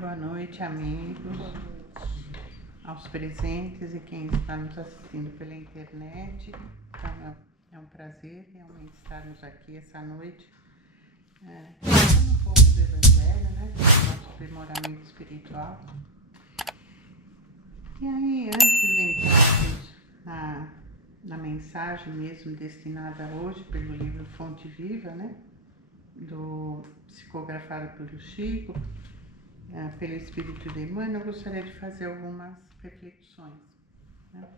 Boa noite, amigos, aos presentes e quem está nos assistindo pela internet. Então, é um prazer realmente estarmos aqui essa noite, falando um pouco do Evangelho, né, do nosso aprimoramento espiritual. E aí, antes de entrarmos na mensagem mesmo destinada hoje pelo livro Fonte Viva, né, psicografado pelo Chico, pelo Espírito de Emmanuel, eu gostaria de fazer algumas reflexões. Né?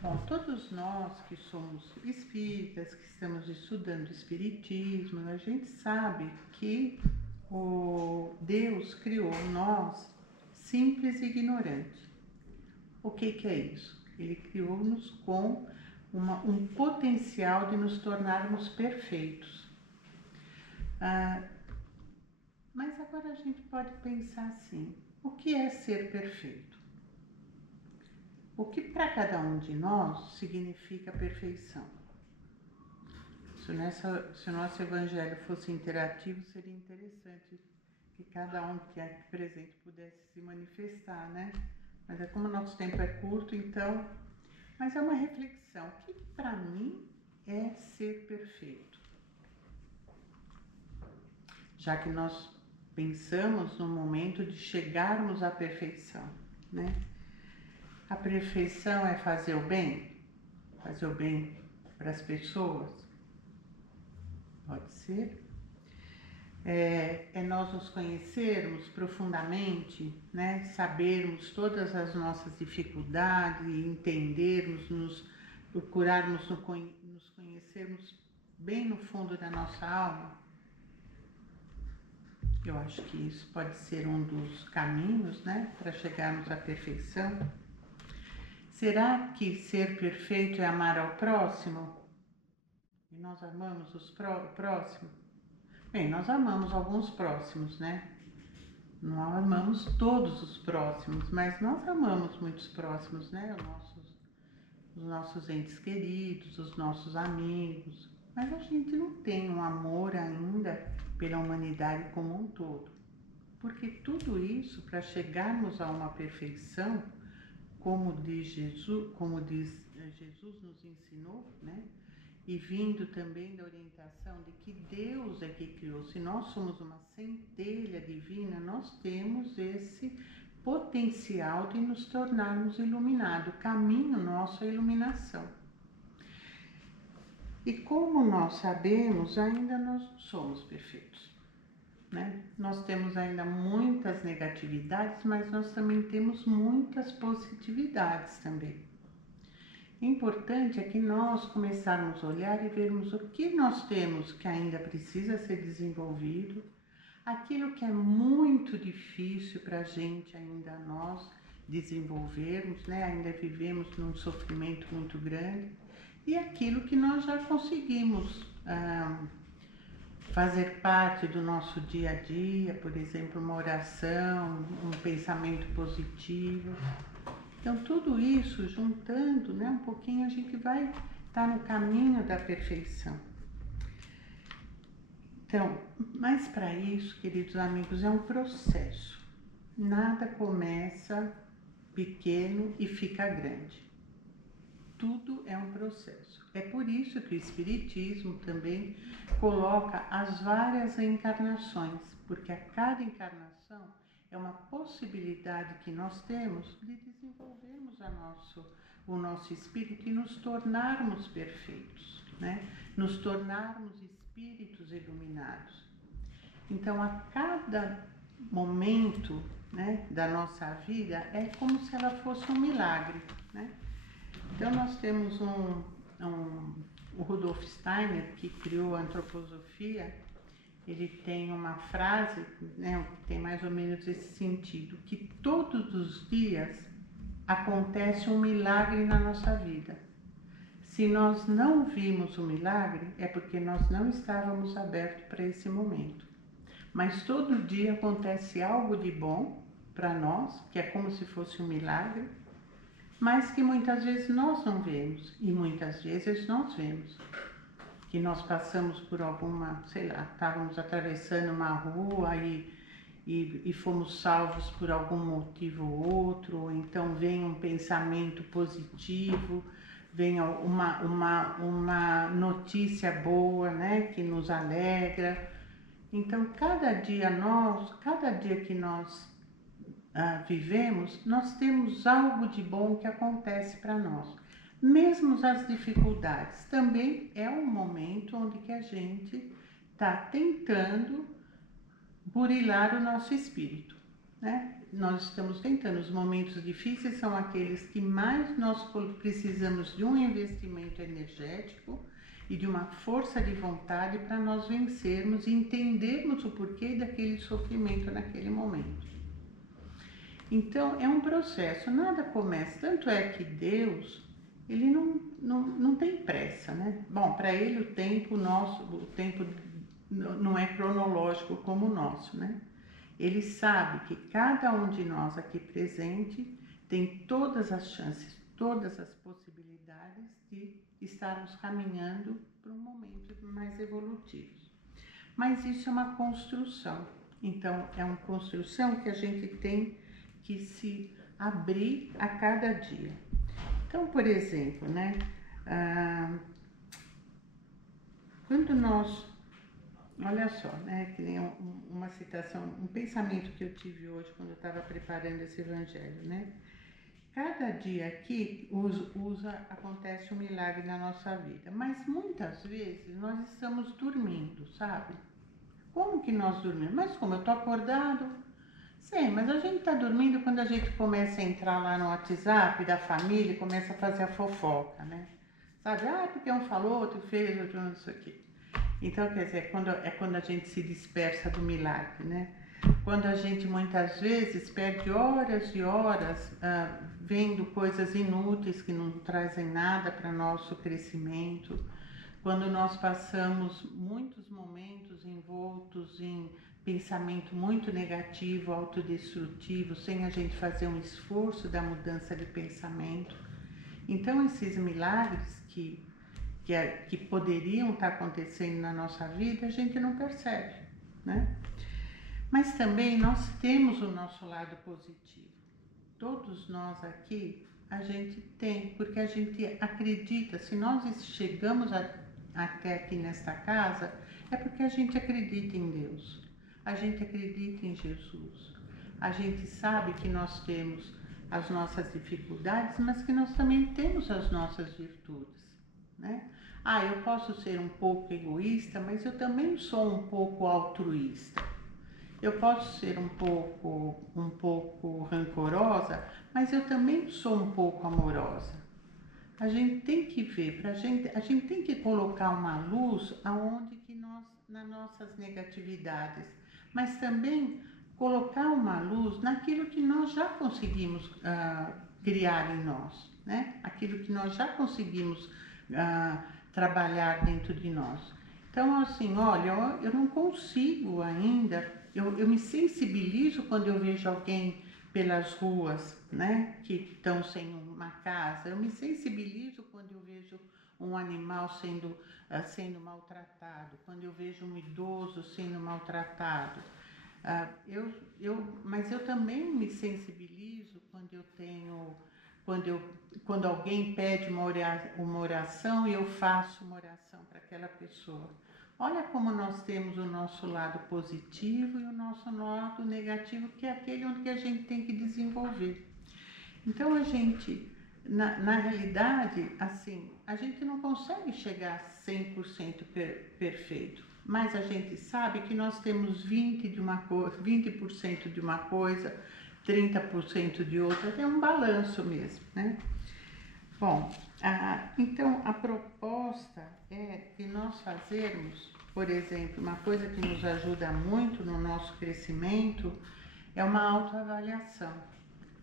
Bom, todos nós que somos espíritas, que estamos estudando Espiritismo, a gente sabe que o Deus criou nós simples e ignorantes. O que é isso? Ele criou-nos com um potencial de nos tornarmos perfeitos. Mas agora a gente pode pensar assim, o que é ser perfeito? O que para cada um de nós significa perfeição? Se o nosso evangelho fosse interativo, seria interessante que cada um que é aqui presente pudesse se manifestar, né? Mas como o nosso tempo é curto, então... Mas é uma reflexão, o que para mim é ser perfeito? Já que nós pensamos no momento de chegarmos à perfeição, né? A perfeição é fazer o bem para as pessoas? Pode ser. É nós nos conhecermos profundamente, né? Sabermos todas as nossas dificuldades, entendermos, procurarmos nos conhecermos bem no fundo da nossa alma. Eu acho que isso pode ser um dos caminhos, né, para chegarmos à perfeição. Será que ser perfeito é amar ao próximo? E nós amamos o próximo? Bem, nós amamos alguns próximos, né? Não amamos todos os próximos, mas nós amamos muitos próximos, né? Os nossos entes queridos, os nossos amigos. Mas a gente não tem um amor ainda pela humanidade como um todo. Porque tudo isso, para chegarmos a uma perfeição, como diz Jesus nos ensinou, né? E vindo também da orientação de que Deus é que criou. Se nós somos uma centelha divina, nós temos esse potencial de nos tornarmos iluminados. O caminho nosso é a iluminação. E como nós sabemos, ainda nós somos perfeitos. Né? Nós temos ainda muitas negatividades, mas nós também temos muitas positividades também. O importante é que nós começarmos a olhar e vermos o que nós temos que ainda precisa ser desenvolvido, aquilo que é muito difícil para a gente ainda nós desenvolvermos, né? Ainda vivemos num sofrimento muito grande, e aquilo que nós já conseguimos fazer parte do nosso dia a dia, por exemplo, uma oração, um pensamento positivo. Então, tudo isso, juntando, né, um pouquinho, a gente vai estar no caminho da perfeição. Então, mas para isso, queridos amigos, é um processo. Nada começa pequeno e fica grande. Tudo é um processo. É por isso que o Espiritismo também coloca as várias encarnações, porque a cada encarnação é uma possibilidade que nós temos de desenvolvermos o nosso espírito e nos tornarmos perfeitos, né? Nos tornarmos espíritos iluminados. Então, a cada momento, né, da nossa vida é como se ela fosse um milagre, né? Então, nós temos o Rudolf Steiner, que criou a antroposofia. Ele tem uma frase, né, que tem mais ou menos esse sentido, que todos os dias acontece um milagre na nossa vida. Se nós não vimos o milagre, é porque nós não estávamos abertos para esse momento. Mas todo dia acontece algo de bom para nós, que é como se fosse um milagre, mas que muitas vezes nós não vemos, e muitas vezes nós vemos. Que nós passamos por alguma, sei lá, estávamos atravessando uma rua e e fomos salvos por algum motivo ou outro, ou então vem um pensamento positivo, vem uma notícia boa, né, que nos alegra. Então, cada dia que nós vivemos, nós temos algo de bom que acontece para nós. Mesmo as dificuldades, também é um momento onde que a gente está tentando burilar o nosso espírito, né? Nós estamos tentando, os momentos difíceis são aqueles que mais nós precisamos de um investimento energético e de uma força de vontade para nós vencermos e entendermos o porquê daquele sofrimento naquele momento. Então, é um processo, nada começa, tanto é que Deus, ele não tem pressa, né? Bom, para ele o tempo não é cronológico como o nosso, né? Ele sabe que cada um de nós aqui presente tem todas as chances, todas as possibilidades de estarmos caminhando para um momento mais evolutivo. Mas isso é uma construção, então é uma construção que a gente tem que se abrir a cada dia. Então, por exemplo, né, quando nós, olha só, né, que nem uma citação, um pensamento que eu tive hoje quando eu estava preparando esse evangelho, né? Cada dia aqui acontece um milagre na nossa vida, mas muitas vezes nós estamos dormindo, sabe? Como que nós dormimos? Mas como eu tô acordado? Sim, mas a gente tá dormindo quando a gente começa a entrar lá no WhatsApp da família e começa a fazer a fofoca, né? Sabe? Porque um falou, outro fez, outro não sei o quê. Então, quer dizer, quando a gente se dispersa do milagre, né? Quando a gente muitas vezes perde horas e horas vendo coisas inúteis que não trazem nada para nosso crescimento, quando nós passamos muitos momentos envoltos em pensamento muito negativo, autodestrutivo, sem a gente fazer um esforço da mudança de pensamento. Então, esses milagres que poderiam estar acontecendo na nossa vida, a gente não percebe, né? Mas também nós temos o nosso lado positivo. Todos nós aqui, a gente tem, porque a gente acredita, se nós chegamos até aqui nesta casa, é porque a gente acredita em Deus, a gente acredita em Jesus, a gente sabe que nós temos as nossas dificuldades, mas que nós também temos as nossas virtudes, né? Eu posso ser um pouco egoísta, mas eu também sou um pouco altruísta. Eu posso ser um pouco rancorosa, mas eu também sou um pouco amorosa. A gente tem que ver, a gente tem que colocar uma luz aonde que nas nossas negatividades, mas também colocar uma luz naquilo que nós já conseguimos criar em nós, né? Aquilo que nós já conseguimos trabalhar dentro de nós. Então, assim, olha, eu não consigo ainda, eu me sensibilizo quando eu vejo alguém pelas ruas, né, que estão sem uma casa. Eu me sensibilizo quando eu vejo um animal sendo maltratado, quando eu vejo um idoso sendo maltratado. Mas eu também me sensibilizo quando alguém pede uma oração e eu faço uma oração para aquela pessoa. Olha como nós temos o nosso lado positivo e o nosso lado negativo, que é aquele onde que a gente tem que desenvolver. Então a gente, na realidade, assim, a gente não consegue chegar a 100% perfeito, mas a gente sabe que nós temos 20% de uma coisa, 30% de outra, é um balanço mesmo, né? Bom, então a proposta é de nós fazermos, por exemplo, uma coisa que nos ajuda muito no nosso crescimento é uma autoavaliação.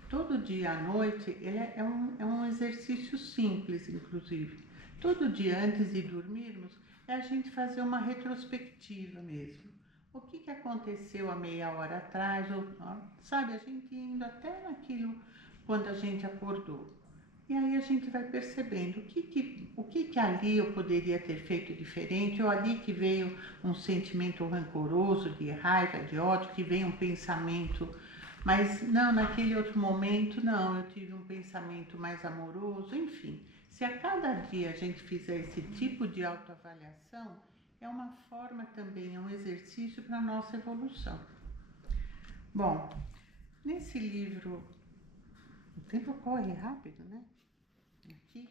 Todo dia à noite ele é um exercício simples, inclusive. Todo dia antes de dormirmos é a gente fazer uma retrospectiva mesmo. O que aconteceu há meia hora atrás, sabe, a gente indo até naquilo quando a gente acordou. E aí a gente vai percebendo o que ali eu poderia ter feito diferente, ou ali que veio um sentimento rancoroso, de raiva, de ódio, que veio um pensamento, mas não, naquele outro momento não, eu tive um pensamento mais amoroso, enfim. Se a cada dia a gente fizer esse tipo de autoavaliação, é uma forma também, é um exercício para a nossa evolução. Bom, nesse livro, o tempo corre rápido, né? Aqui.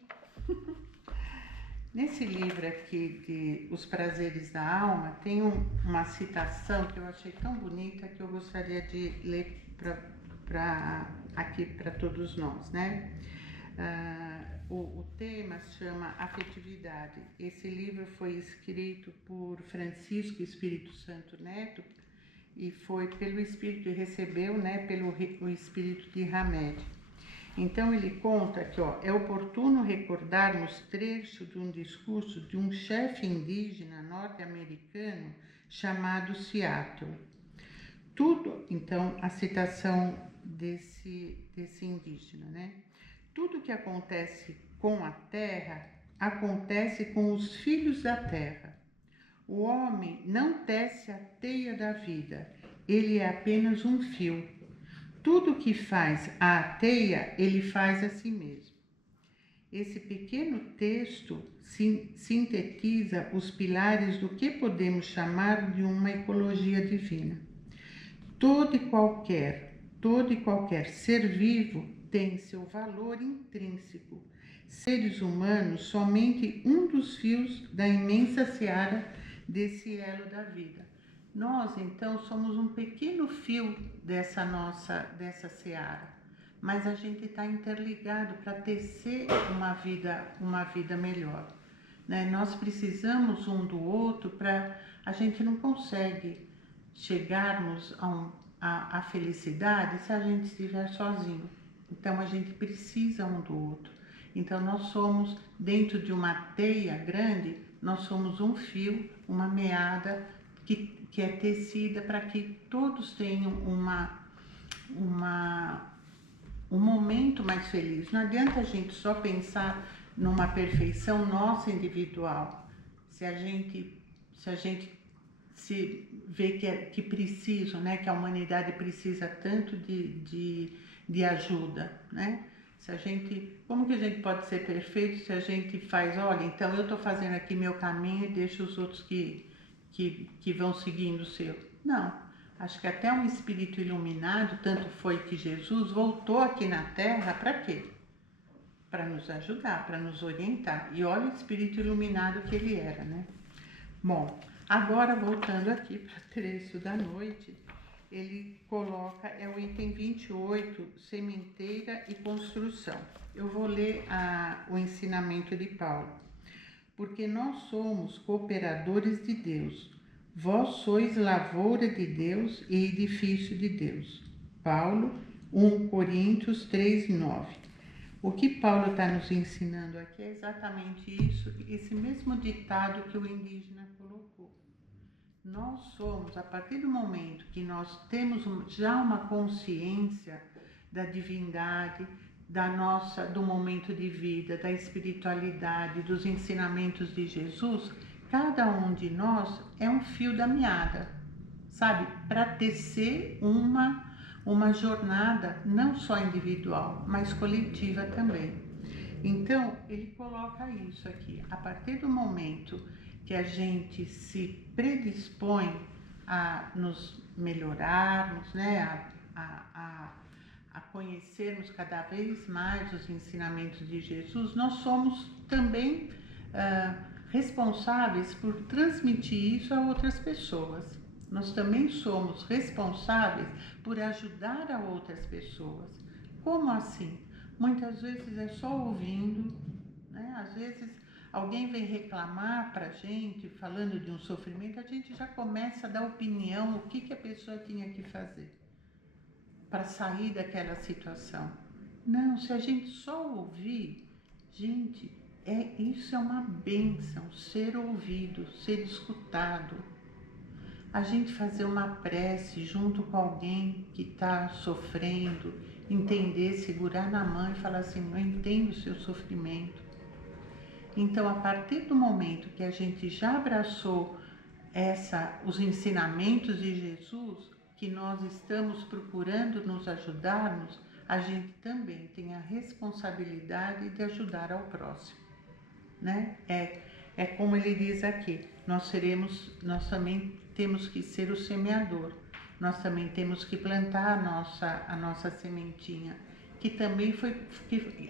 Nesse livro aqui de Os Prazeres da Alma, tem uma citação que eu achei tão bonita que eu gostaria de ler aqui para todos nós, né? O tema se chama Afetividade. Esse livro foi escrito por Francisco Espírito Santo Neto e foi pelo Espírito que recebeu, né, pelo o Espírito de Hamed. Então ele conta que é oportuno recordarmos trecho de um discurso de um chefe indígena norte-americano chamado Seattle. Tudo, então, a citação desse indígena, né? Tudo que acontece com a terra, acontece com os filhos da terra. O homem não tece a teia da vida, ele é apenas um fio. Tudo que faz a teia, ele faz a si mesmo. Esse pequeno texto sintetiza os pilares do que podemos chamar de uma ecologia divina. Todo e qualquer ser vivo tem seu valor intrínseco. Seres humanos, somente um dos fios da imensa seara desse elo da vida. Nós, então, somos um pequeno fio dessa seara, mas a gente está interligado para tecer uma vida melhor, né? Nós precisamos um do outro a gente não consegue chegarmos à felicidade se a gente estiver sozinho. Então, a gente precisa um do outro. Então, nós somos, dentro de uma teia grande, nós somos um fio, uma meada que é tecida para que todos tenham um momento mais feliz. Não adianta a gente só pensar numa perfeição nossa individual. Se a gente se vê que precisa, né, que a humanidade precisa tanto de ajuda, né? Como que a gente pode ser perfeito se a gente faz, olha, então eu estou fazendo aqui meu caminho e deixo os outros que vão seguindo o seu? Não, acho que até um espírito iluminado, tanto foi que Jesus voltou aqui na Terra para quê? Para nos ajudar, para nos orientar. E olha o espírito iluminado que ele era, né? Bom, agora voltando aqui para o trecho da noite, ele coloca, é o item 28, sementeira e construção. Eu vou ler o ensinamento de Paulo. Porque nós somos cooperadores de Deus. Vós sois lavoura de Deus e edifício de Deus. Paulo, 1 Coríntios 3, 9. O que Paulo está nos ensinando aqui é exatamente isso, esse mesmo ditado que o indígena colocou. Nós somos, a partir do momento que nós temos já uma consciência da divindade, do momento de vida, da espiritualidade, dos ensinamentos de Jesus, cada um de nós é um fio da meada, sabe? Para tecer uma jornada não só individual, mas coletiva também. Então, ele coloca isso aqui. A partir do momento que a gente se predispõe a nos melhorarmos, né, a conhecermos cada vez mais os ensinamentos de Jesus, nós somos também responsáveis por transmitir isso a outras pessoas. Nós também somos responsáveis por ajudar a outras pessoas. Como assim? Muitas vezes é só ouvindo, né? Às vezes alguém vem reclamar para a gente, falando de um sofrimento, a gente já começa a dar opinião, o que a pessoa tinha que fazer para sair daquela situação. Não, se a gente só ouvir, gente, isso é uma bênção, ser ouvido, ser escutado. A gente fazer uma prece junto com alguém que está sofrendo entender, segurar na mão e falar assim, eu entendo o seu sofrimento. Então, a partir do momento que a gente já abraçou os ensinamentos de Jesus, que nós estamos procurando nos ajudarmos, a gente também tem a responsabilidade de ajudar ao próximo, né? É como ele diz aqui, nós também temos que ser o semeador, nós também temos que plantar a nossa sementinha, que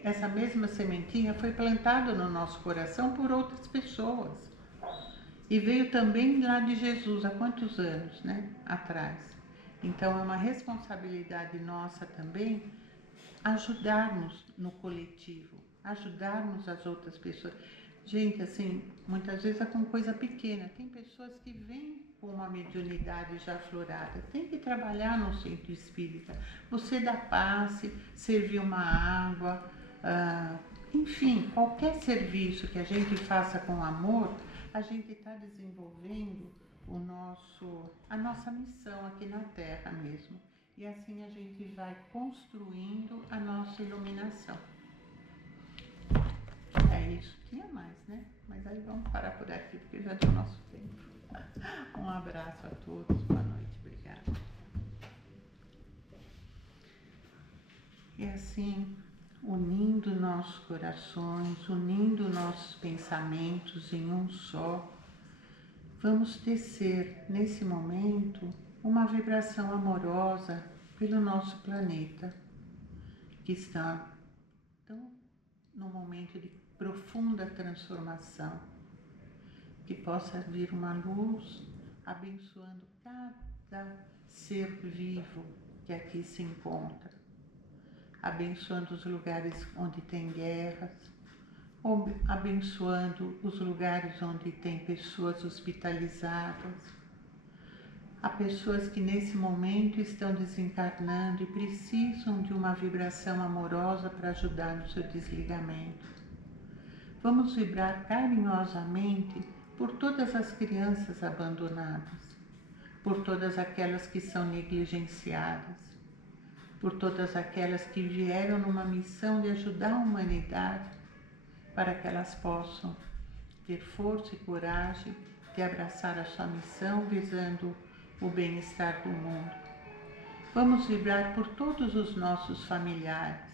essa mesma sementinha foi plantada no nosso coração por outras pessoas. E veio também lá de Jesus, há quantos anos, né? Atrás. Então é uma responsabilidade nossa também ajudarmos no coletivo, ajudarmos as outras pessoas. Gente, assim, muitas vezes é com coisa pequena. Tem pessoas que vêm com uma mediunidade já aflorada. Tem que trabalhar no centro espírita. Você dá passe, servir uma água, enfim, qualquer serviço que a gente faça com amor, a gente está desenvolvendo a nossa missão aqui na Terra mesmo. E assim a gente vai construindo a nossa iluminação. É isso. Tinha mais, né? Mas aí vamos parar por aqui, porque já deu nosso tempo. Um abraço a todos. Boa noite. Obrigada. E assim, unindo nossos corações, unindo nossos pensamentos em um só, vamos tecer, nesse momento, uma vibração amorosa pelo nosso planeta, que está num momento de profunda transformação, que possa vir uma luz abençoando cada ser vivo que aqui se encontra, abençoando os lugares onde tem guerras, ou abençoando os lugares onde tem pessoas hospitalizadas. Há pessoas que nesse momento estão desencarnando e precisam de uma vibração amorosa para ajudar no seu desligamento. Vamos vibrar carinhosamente por todas as crianças abandonadas, por todas aquelas que são negligenciadas, por todas aquelas que vieram numa missão de ajudar a humanidade, para que elas possam ter força e coragem de abraçar a sua missão visando o bem-estar do mundo. Vamos vibrar por todos os nossos familiares,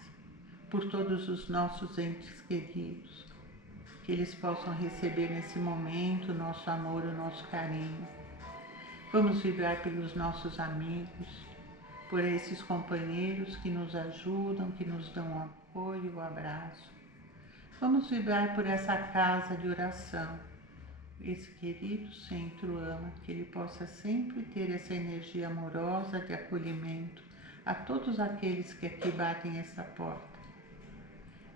por todos os nossos entes queridos, que eles possam receber nesse momento o nosso amor, o nosso carinho. Vamos vibrar pelos nossos amigos, por esses companheiros que nos ajudam, que nos dão o apoio, o abraço. Vamos vibrar por essa casa de oração, esse querido centro ama, que ele possa sempre ter essa energia amorosa de acolhimento a todos aqueles que aqui batem essa porta.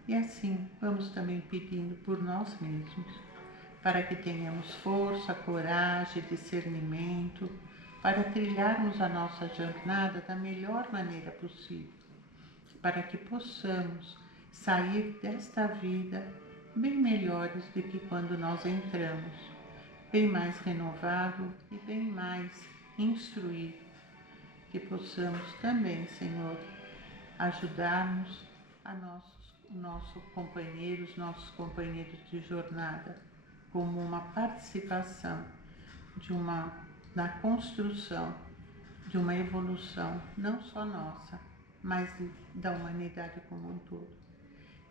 E assim, vamos também pedindo por nós mesmos, para que tenhamos força, coragem, discernimento, para trilharmos a nossa jornada da melhor maneira possível, para que possamos sair desta vida bem melhores do que quando nós entramos, bem mais renovado e bem mais instruído, que possamos também, Senhor, ajudarmos nossos companheiros de jornada, como uma participação na construção de uma evolução, não só nossa, mas da humanidade como um todo.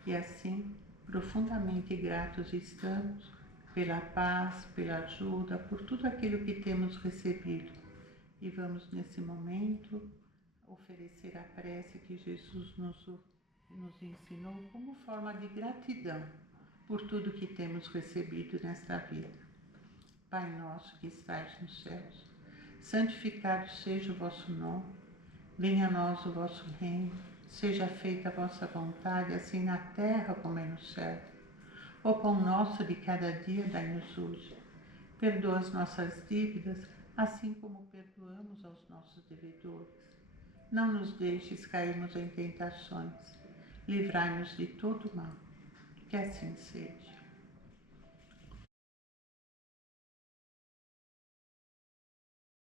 E assim, profundamente gratos estamos pela paz, pela ajuda, por tudo aquilo que temos recebido. E vamos, nesse momento, oferecer a prece que Jesus nos ensinou como forma de gratidão por tudo que temos recebido nesta vida. Pai nosso que estais nos céus, santificado seja o vosso nome, venha a nós o vosso reino, seja feita a vossa vontade, assim na terra como é no céu. O pão nosso de cada dia dai-nos hoje. Perdoa as nossas dívidas, assim como perdoamos aos nossos devedores. Não nos deixes cairmos em tentações. Livrai-nos de todo mal. Que assim seja.